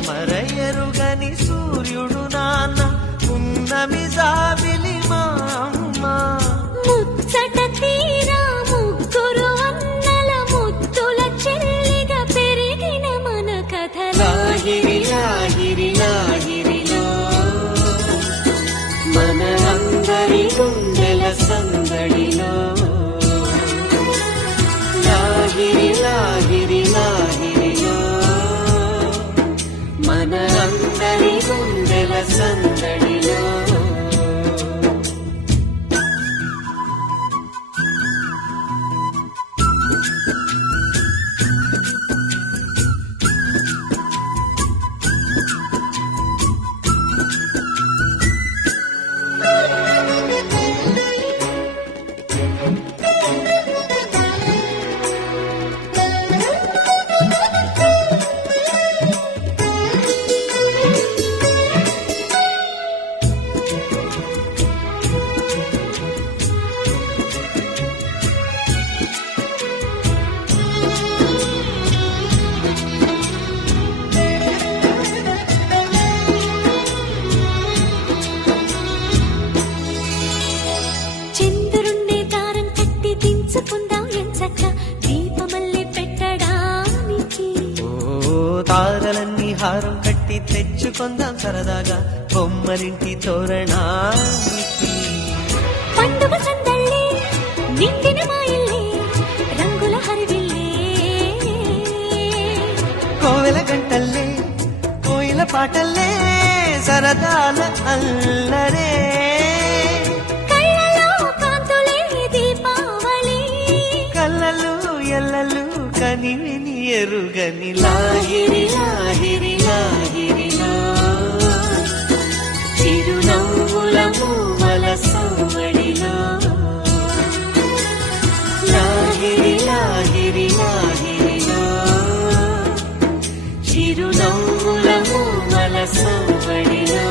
పడమరయరుగని సూర్యుడు నాన్న ఉన్నమి జాబిలి మా అమ్మ ముచ్చట తీరా ముగ్గురు అన్నల ముద్దుల చెల్లిగా పెరిగిన మన కథ లాహిరి లాహిరి లాహిరిలో మన అందరి గుండెల సందడిలో లాహిరి లాహిరి లాహిరిలో మన అందరి గుండెల సందడిలో తారలన్నీ హారం కట్టి తెచ్చుకొందాం సరదాగా బొమ్మరింటి తోరణానికి పండుగ సందళ్ళే నిండిన మా ఇల్లే రంగుల హరివిల్లే కోవెల గంటల్లే కోయిల పాటల్లే సరదాల అల్లరే కళ్ళలో కాంతులే దీపావళి కళ్ళలు ఎల్లలు కనివిని ఎరుగని లాహిరి లాహిరి లాహిరిలో చిరునవ్వుల మూవల సౌవడిలో లాహిరి లాహిరి లాహిరిలో చిరునవ్వుల మూవల సౌవడిలో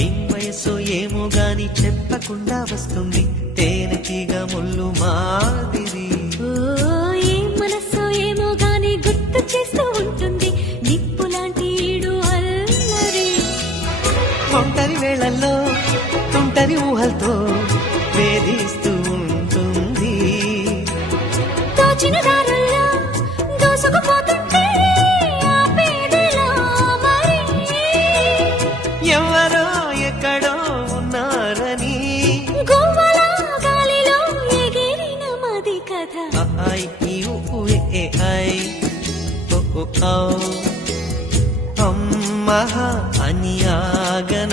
ఏం వయసు ఏమో గాని చెప్పకుండా వస్తుంది తేనెటీగ ముళ్ళు మాదిరి ఏం మనస్సు ఏమో గాని గుర్తు చేస్తూ ఉంటుంది నిప్పు లాంటి ఈడు అల్లరి ఒంటరి వేళల్లో తుంటరి ఊహలతో వేధిస్తూ ఉంటుంది తోచిన దారుల్లో దూసుకుపోతుంటే ఆపేదెలా మరి ఎవరో ఎక్కడో ఉన్నారని గువ్వల గాలిలో ఎగిరిన మది కథ I you A I O ఓ ఔ అమ్మహ అని ఆగన